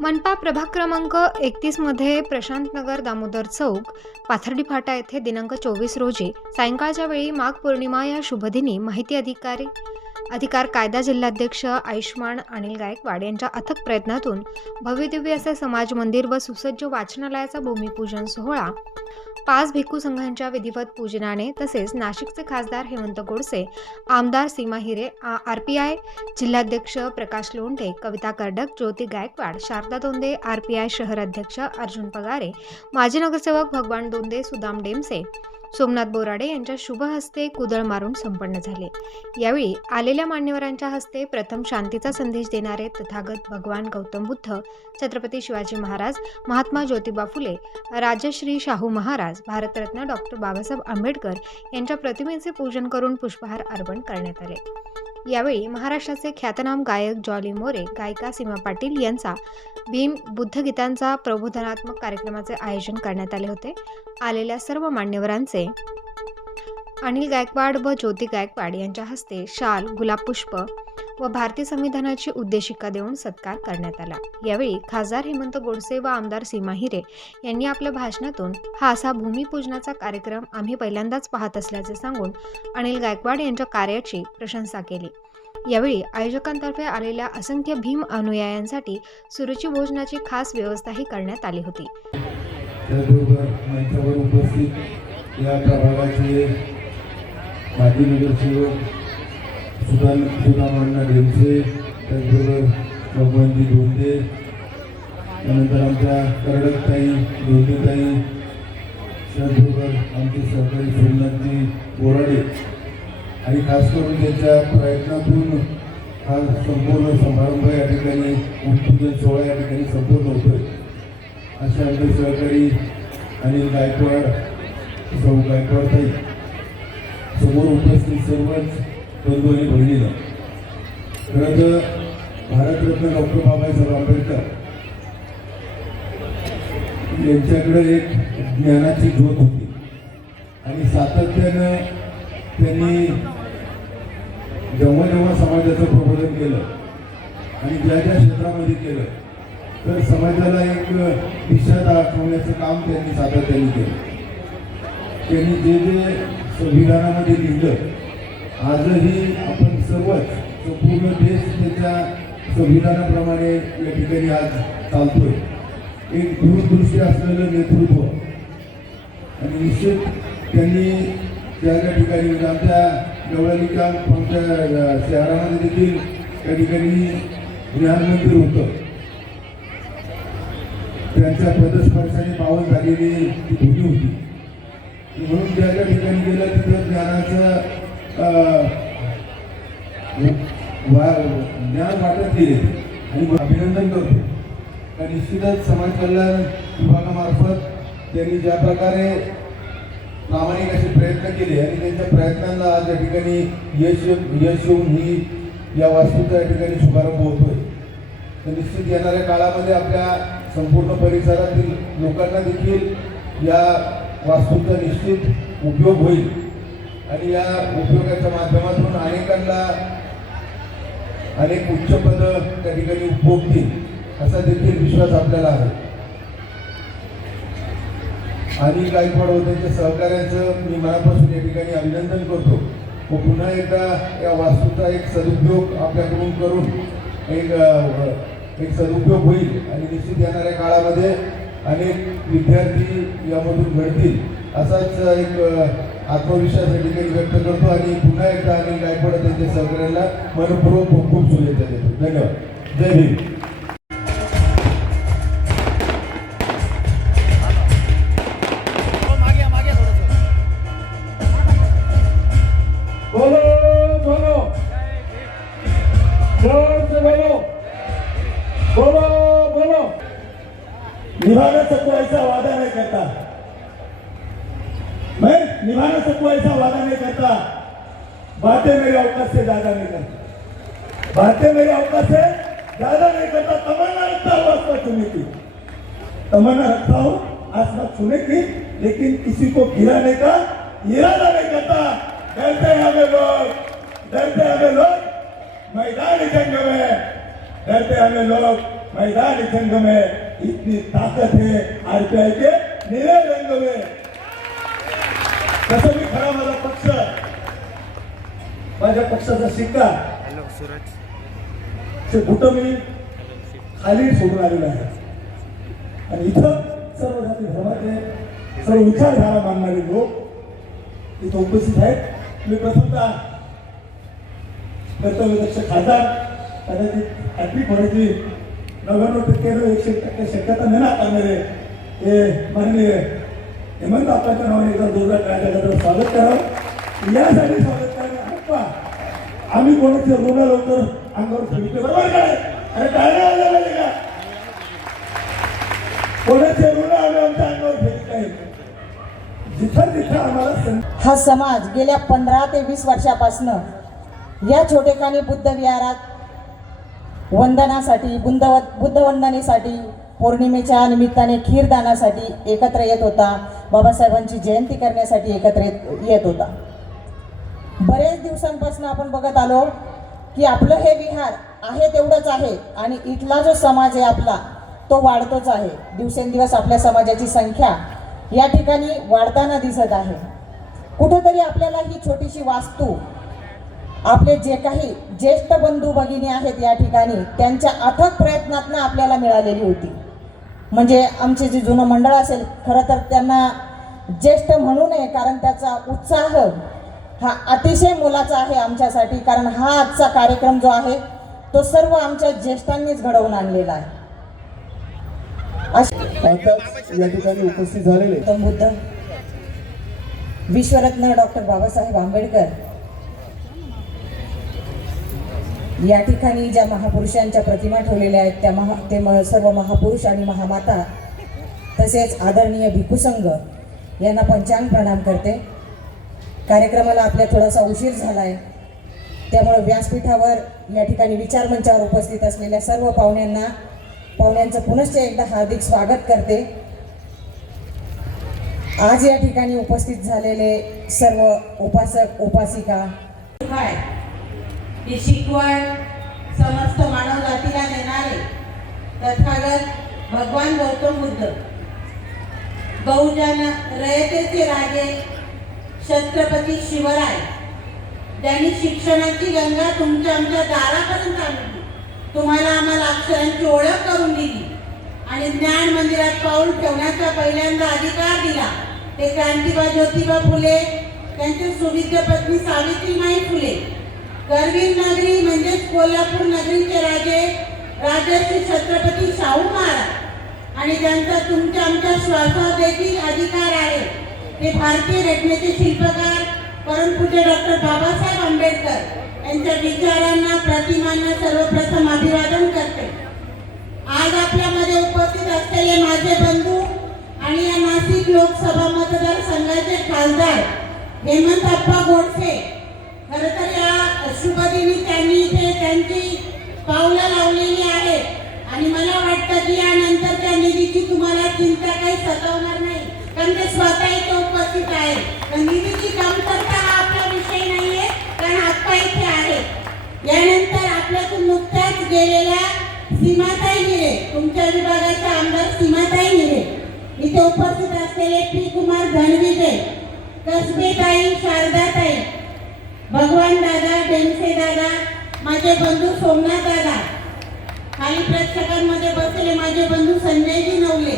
मनपा प्रभाग क्रमांक 31 मध्ये प्रशांतनगर दामोदर चौक पाथर्डी फाटा येथे दिनांक 24 रोजी सायंकाळच्या वेळी माघ पौर्णिमा या शुभदिनी माहिती अधिकार कायदा जिल्हाध्यक्ष आयुष्मान अनिल गायकवाड यांच्या अथक प्रयत्नातून भव्यदिव्य असे समाज मंदिर व सुसज्ज वाचनालयाचा भूमिपूजन सोहळा 5 भिक्खू संघांच्या विधिवत पूजनाने तसेच नाशिकचे खासदार हेमंत गोडसे, आमदार सीमा हिरे, आरपीआय जिल्हाध्यक्ष प्रकाश लोंढे, कविता कर्डक, ज्योती गायकवाड, शारदा दोंदे, आरपीआय शहर अध्यक्ष अर्जुन पगारे, माजी नगरसेवक भगवान दोंदे, सुदाम डेमसे, सोमनाथ बोराडे यांच्या शुभ हस्ते कुदळ मारून संपन्न झाले। यावेळी आलेल्या मान्यवरांच्या हस्ते प्रथम शांतीचा संदेश देणारे तथागत भगवान गौतम बुद्ध, छत्रपती शिवाजी महाराज, महात्मा ज्योतिबा फुले, राजश्री शाहू महाराज, भारतरत्न डॉक्टर बाबासाहेब आंबेडकर यांच्या प्रतिमेचे पूजन करून पुष्पहार अर्पण करण्यात आले। यावेळी महाराष्ट्राचे ख्यातनाम गायक जॉली मोरे, गायिका सीमा पाटील यांचा भीम बुद्धगीतांचा प्रबोधनात्मक कार्यक्रमाचे आयोजन करण्यात आले होते। आलेल्या सर्व मान्यवरांचे अनिल गायकवाड व ज्योती गायकवाड यांच्या हस्ते शाल, गुलाब पुष्प व भारतीय संविधानाची उद्देशिका देऊन सत्कार करण्यात आला। यावेळी खासदार हेमंत गोडसे व आमदार सीमा हिरे यांनी आपल्या भाषणातून हा असा भूमिपूजनाचा कार्यक्रम आम्ही पहिल्यांदाच पाहत असल्याचे सांगून अनिल गायकवाड यांच्या कार्याची प्रशंसा केली। यावेळी आयोजकांतर्फे आलेल्या असंख्य भीम अनुयायांसाठी सुरुची भोजनाची खास व्यवस्थाही करण्यात आली होती। त्याचबरोबर मंचावर उपस्थित या प्रभागाचे माजी नगरसेवक सुदामांना डेमसे, त्याचबरोबर भगवानजी दोंदे, त्यानंतर आमच्या कर्डकताई, दोंदेताई, त्याचबरोबर आमचे सहकारी सोमनाथजी बोराडे आणि खास करून त्यांच्या प्रयत्नातून हा संपूर्ण समारंभ या ठिकाणी भूमिपूजन सोहळा या ठिकाणी संपूर्ण होतोय। अशा आमचे सहकारी अनिल गायकवाड, सौ गायकवाडताई, समोर उपस्थित सर्वच बंधू आणि बहिणीला खरं तर भारतरत्न डॉक्टर बाबासाहेब आंबेडकर यांच्याकडे एक ज्ञानाची ज्योत होती आणि सातत्यानं त्यांनी जेव्हा समाजाचं प्रबोधन केलं आणि ज्या क्षेत्रामध्ये केलं तर समाजाला एक दिशा दाखवण्याचं काम त्यांनी सातत्याने केलं। त्यांनी जे संविधानामध्ये लिहिलं आजही आपण सर्वच संपूर्ण देश त्याच्या संविधानाप्रमाणे या ठिकाणी आज चालतोय। एक दूरदृष्टी असलेलं नेतृत्व आणि निश्चित त्यांनी त्या ठिकाणी म्हणजे आमच्या गवळणीच्या आमच्या शहरामध्ये देखील त्या ठिकाणी ज्ञान मंदिर होतं। त्यांच्या पदस्पर्शाने पावन झालेली ती भूमी होती म्हणून ज्या ठिकाणी गेलं तिथं ज्ञानाचं ज्ञान वाटत गेले आणि अभिनंदन करतो का निश्चितच समाज कल्याण विभागामार्फत त्यांनी ज्या प्रकारे प्रामाणिक असे प्रयत्न केले आणि त्यांच्या प्रयत्नांना आज या ठिकाणी यश येऊन ही या वास्तूचा या ठिकाणी शुभारंभ होतोय। तर निश्चित येणाऱ्या काळामध्ये आपल्या संपूर्ण परिसरातील लोकांना देखील या वास्तूचा निश्चित उपयोग होईल आणि या उपयोगाच्या माध्यमातून अनेकांना अनेक उच्च पद त्या ठिकाणी उपभोगतील असा देखील विश्वास आपल्याला आहे। आणि गायकवाड व त्यांच्या सहकार्याचं मी मनापासून या ठिकाणी अभिनंदन करतो व पुन्हा एकदा या वास्तूचा एक सदुपयोग आपल्याकडून करून एक सदुपयोग होईल आणि निश्चित येणाऱ्या काळामध्ये अनेक विद्यार्थी यामधून घडतील असाच एक आत्मविश्वास या ठिकाणी व्यक्त करतो आणि पुन्हा एकदा अनिल गायकवाड त्यांच्या सहकार्याला मनपूर्वक खूप खूप शुभेच्छा देतो। धन्यवाद। जय भीम। निभाना सबको ऐसा वादा नहीं करता, मैं निभाना सबको ऐसा वादा नहीं करता। बातें मेरी औकात से ज्यादा नहीं करता, बातें मेरी औकात से ज्यादा नहीं करता। तमन्ना रखता हूँ आसमान छूने की, तमन्ना रखता हूँ आसमान छूने की, लेकिन किसी को गिराने का इरादा नहीं करता। डरते हमें लोग, डरते हमें लोग मैदान जंग में, डरते हमें लोग मैदानी जंग में इतनी ताकत है आरपीआई के नीले रंग में. तसं मी खरा माझा पक्ष, माझ्या पक्षाचा शिक्का ते बुट मी खाली सोडून आलेलं आहे. आणि इथं सर्व जाती धर्माचे सर्व विचारधारा मानणारे लोक इथं उपस्थित आहेत. मी प्रथमतः कर्तव्यदक्ष खासदार कदाचित हॅट्रिक होण्याची 99% 100% शक्यता न करणारे हे माननीय हेमंत आपल्याच्या नावाने एकदा जोरदार टाळ्या स्वागत करावं. यासाठी स्वागत करावं आप्पा, आम्ही कोणाचे ऋण लवकर अंगावर फिरतो बरोबर काय? अरे टाळ्या वाजवा पाहिजे का? कोणाचे ऋण आम्ही आमच्या अंगावर फिरत नाही. जिथं जिथं आम्हाला हा समाज गेल्या 15 ते 20 वर्षापासून या छोटेखानी बुद्ध विहारात वंदनासाठी बुद्धवंदनेसाठी पौर्णिमेच्या निमित्ताने खीरदानासाठी एकत्र येत होता. बाबासाहेबांची जयंती करण्यासाठी एकत्र येत होता. बरेच दिवसांपासून आपण बघत आलो की आपलं हे विहार आहे तेवढंच आहे आणि इथला जो समाज आहे आपला तो वाढतोच आहे. दिवसेंदिवस आपल्या समाजाची संख्या या ठिकाणी वाढताना दिसत आहे. कुठेतरी आपल्याला ही छोटीशी वास्तू आपले जे काही ज्येष्ठ बंधू भगिनी आहेत या ठिकाणी त्यांच्या अथक प्रयत्नातून आपल्याला मिळालेली होती. म्हणजे आमचे जे जुनं मंडळ असेल, खरं तर त्यांना ज्येष्ठ म्हणू नये कारण त्याचा उत्साह हा अतिशय मोलाचा आहे आमच्यासाठी. कारण हा आजचा कार्यक्रम जो आहे तो सर्व आमच्या ज्येष्ठांनीच घडवून आणलेला आहे. आताच या ठिकाणी उपस्थित झालेले गौतम बुद्ध, विश्वरत्न डॉक्टर बाबासाहेब आंबेडकर या ठिकाणी ज्या महापुरुषांच्या प्रतिमा ठेवलेल्या आहेत त्या सर्व महापुरुष आणि महामाता तसेच आदरणीय भिक्खू संघ यांना पंचांग प्रणाम करते. कार्यक्रमाला आपल्या थोडासा उशीर झाला आहे त्यामुळे व्यासपीठावर या ठिकाणी विचारमंचावर उपस्थित असलेल्या सर्व पाहुण्यांचं पुनश्च एकदा हार्दिक स्वागत करते. आज या ठिकाणी उपस्थित झालेले सर्व उपासक उपासिका ही शिकवण समस्त मानव जातीला देणारे तथागत भगवान गौतम बुद्ध, बहुजन रयतेचे राजे छत्रपती शिवराय, त्यांनी शिक्षणाची गंगा तुमच्या आमच्या दारापर्यंत आणली. तुम्हाला आम्हाला अक्षरांची ओळख करून दिली आणि ज्ञान मंदिरात पाऊल ठेवण्याचा पहिल्यांदा अधिकार दिला. ते क्रांतिबा ज्योतिबा फुले, त्यांचे सुविद्य पत्नी सावित्रीबाई फुले, करवीर नगरी म्हणजेच कोल्हापूर नगरीचे राजे राजर्षी छत्रपती शाहू महाराज आणि ज्यांचा तुमच्या आमच्या श्वासावर देखील अधिकार आहे ते भारतीय घटनेचे शिल्पकार परमपूज्य डॉक्टर बाबासाहेब आंबेडकर यांच्या विचारांना प्रतिमांना सर्वप्रथम अभिवादन करते. आज आपल्यामध्ये उपस्थित असलेले माझे बंधू आणि या नाशिक लोकसभा मतदारसंघाचे खासदार हेमंतप्पा गोडसे, खरं तर या शुभदिनी त्यांनी इथे त्यांची पावलं लावलेली आहेत आणि मला वाटतं की यानंतर त्या निधीची तुम्हाला चिंता काही सतावणार नाही कारण ते स्वतः इथे उपस्थित आहे. तर निधीची कमतरता हा आपला विषय नाही आहे कारण आप्पा इथे आहे. यानंतर आपल्यातून नुकत्याच गेलेल्या सीमाताई हिरे, तुमच्या विभागाच्या आमदार सीमाताई हिरे, इथे उपस्थित असलेले पी कुमार धनविजय, कसबेताई, शारदाताई, भगवान दादा, डेमसे दादा, माझे बंधू सोमनाथ दादा, खाली प्रेक्षकांमध्ये बसलेले माझे बंधू संजयजी नवले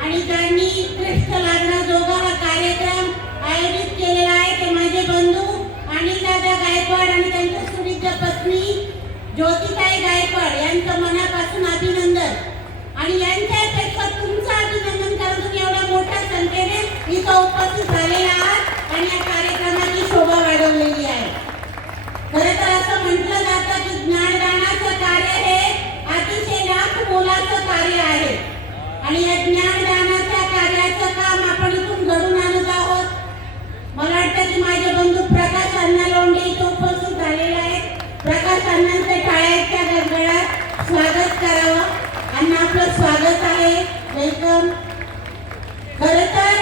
आणि त्यांनी उत्कृष्ट लागण्याजोगा हा कार्यक्रम आयोजित केलेला आहे ते माझे बंधू अनिल दादा गायकवाड आणि त्यांच्या सुविद्य पत्नी ज्योतिताई गायकवाड यांचं मनापासून अभिनंदन. आणि यांच्यापेक्षा तुमचं अभिनंदन कारण तुम्ही एवढ्या मोठ्या संख्येने इथं उपस्थित झालेला आहात आणि या कार्यक्रमाची शोभा वाढवलेली आहे. खरं तर असं म्हटलं जातं की ज्ञानदानाचं कार्य हे अतिशय लाख मोलाचं कार्य आहे आणि या ज्ञानदानाच्या कार्याचं काम आपण इथून घडून आणत आहोत. मला वाटतं की माझे बंधू प्रकाश अण्णा लोंढे इथं उपस्थित झालेले आहेत. प्रकाश अण्णांचे टाळ्याच्या गडगडात स्वागत करावं. अण्णा आपलं स्वागत आहे, वेलकम. खरं तर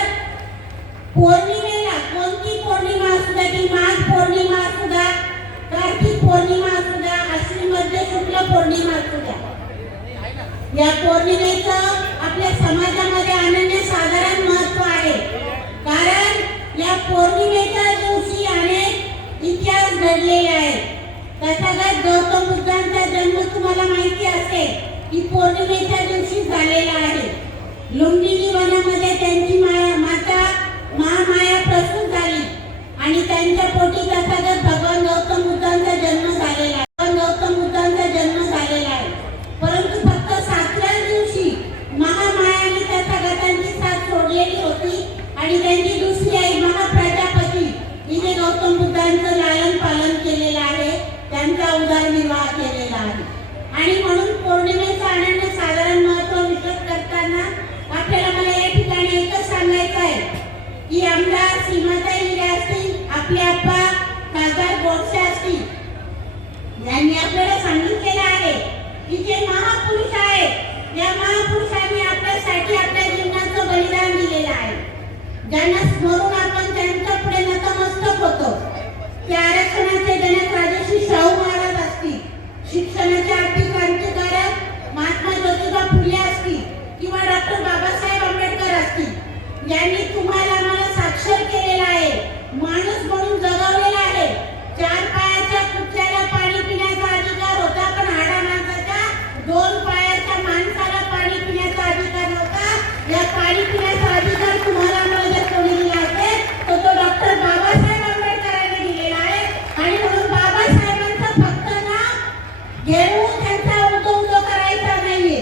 पौर्णिमेला कोणती पौर्णिमा असू द्या, ती माघ पौर्णिमा असू द्या, कार्तिक पौर्णिमा असू द्या, आश्विन मध्य शुक्ल पौर्णिमा असू द्या, या पौर्णिमेचं आपल्या समाजामध्ये अनन्यसाधारण महत्व आहे. कारण या पौर्णिमेच्या दिवशी अनेक इतिहास घडलेले आहेत. तथागत गौतम बुद्धांचा जन्म तुम्हाला माहिती असेल की पौर्णिमेच्या दिवशी झालेला आहे. लुंबिनी वनामध्ये त्यांची माता महामाया प्रसूत झाली आणि त्यांच्या पोटी तथागत भगवान गौतम बुद्धांचा जन्म झालेला आहे. परंतु फक्त 7व्या दिवशी महामायाने तथागतांची साथ सोडलेली होती आणि त्यांची दुसरी आई महाप्रजापती हिने गौतम बुद्धांचं लालन पालन केलेलं आहे, त्यांचा उदरनिर्वाह केलेला आहे. आणि म्हणून पौर्णिमेचं अनन्यसाधारण महत्त्व विशद करताना आपल्याला मला या ठिकाणी एकच सांगायचं आहे की आमदार सीमाताई हिरे असतील, आपले आप्पा खासदार गोडसे असतील, यांनी आपल्याला सांगितलेलं आहे की जे महापुरुष आहेत या महापुरुषांनी आपल्यासाठी आपल्या जीवनाचं बलिदान दिलेलं आहे. ज्यांना स्मरून आपण त्यांच्या पुढे नतमस्तक होतो. ते आरक्षणाचे जनक राजर्षी शाहू महाराज असतील, शिक्षणाचे आर्थिक क्रांतिकारक महात्मा ज्योतिबा फुले असतील किंवा डॉक्टर बाबासाहेब आंबेडकर असतील, यांनी तुम्हाला आम्हाला साक्षर केलेला आहे, माणूस म्हणून जगवलेला आहे. 4 पायाच्या कुत्र्याला पाणी पिण्याचा अधिकार होता, पण हाडा माणसाच्या 2 पायाच्या माणसाला पाणी पिण्याचा अधिकार नव्हता. या पाणी पिण्याचा अधिकार तुम्हाला आम्हाला जर कोणी दिला असेल तर तो डॉक्टर बाबासाहेब आंबेडकरांनी दिलेला आहे. आणि म्हणून बाबासाहेबांचं फक्त नाव घेऊन त्यांचा उदो करायचा नाहीये,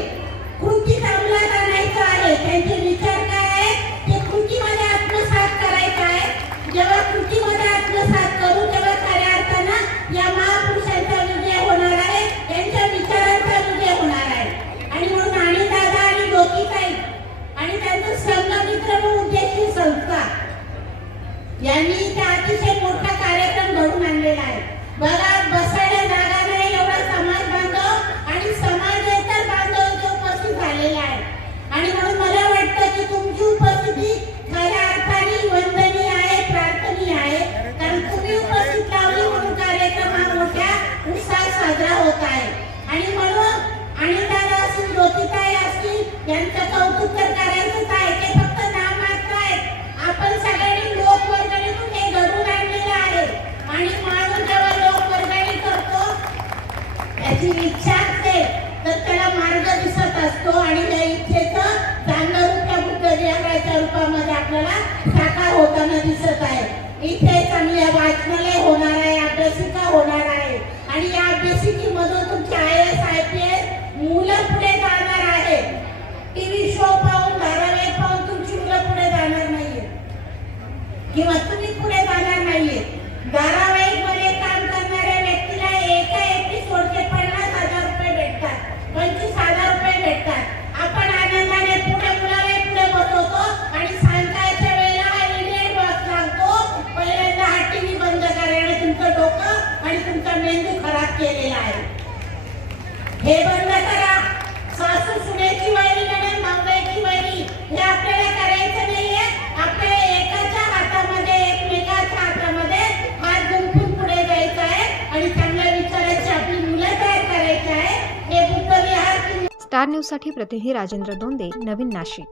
कृतीत अंमलात आणायचं आहे. त्यांचे विचार काय आहेत ते कृतीमध्ये आत्मसात करायचं आहे. जेव्हा कृतीमध्ये आत्मसात करू तेव्हा खऱ्या अर्थानं या महापुरुषांचा विजय होणार आहे, त्यांच्या विचारांचा विजय होणार आहे. आणि म्हणून दादा आणि ज्योतिताई आणि त्यांचं संघमित्र व उद्देशी संस्था यांनी इथे अतिशय मोठा कार्यक्रम घडून आणलेला आहे. बघा, बसायला जागा नाही एवढा समाज बांधव आणि समाजेतर बांधव इथे उपस्थित झालेला आहे. आणि म्हणून मला वाटतं की तुमची उपस्थिती खऱ्या अर्थाने वंदनीय आहे, प्रार्थनीय आहे. कारण तुम्ही उपस्थित लावली म्हणून कार्यक्रम हा मोठ्या उत्साहात साजरा होत आहे. आणि म्हणून दादा असतील, ज्योतिताई असतील, यांचं कौतुक तर करायचंच आहे. ते फक्त नाममात्र आहेत. आपण सगळ्यांनी लोकवर्गणीतून हे घडवून आणलेलं आहे. आणि माणूस जेव्हा लोकवर्गणी करतो त्याची इच्छा असते तर त्याला मार्ग दिसत असतो आणि त्या इच्छेचं चांगलं रूप त्या बुद्धविहाराच्या रूपामध्ये आपल्याला साकार होताना दिसत आहे. इथे चांगले वाचनालय होणार आहे, अभ्यासिका होणार आहे आणि या अभ्यासिकेमधून तुमचे IAS IPS मुलं पुढे जाणार आहेत. टीव्ही शो पाहून, धारावाहिक पाहून तुमची मुलं पुढे जाणार नाहीये किंवा तुम्ही पुढे जाणार नाहीये. धारावाहिक मध्ये काम करणाऱ्या व्यक्तीला एका एपिसोडचे 50,000 रुपये भेटतात, 25,000 रुपये भेटतात. आपण आनंदाने पुढे मुलाला पुढे बसवतो आणि सायंकाळच्या वेळेला हा इडियट बॉक्स सांगतो, पहिल्यांदा हा टीव्ही बंद करायला तुमचं डोकं आणि तुमचा मेंदू खराब केलेला आहे. हे बंद करा. सासू सुनेची वैरी, नणंद भावजाईची वैरी हे आपल्याला करायचं नाहीये. आपल्याला एकाच्या हातामध्ये, एकमेकाच्या हातामध्ये हात गुंफून पुढे जायचं आहे आणि चांगल्या विचाराची आपली मुलं तयार करायची आहे. हे बुद्धविहार स्टार न्यूजसाठी प्रतिनिधी राजेंद्र दोंदे, नवीन नाशिक.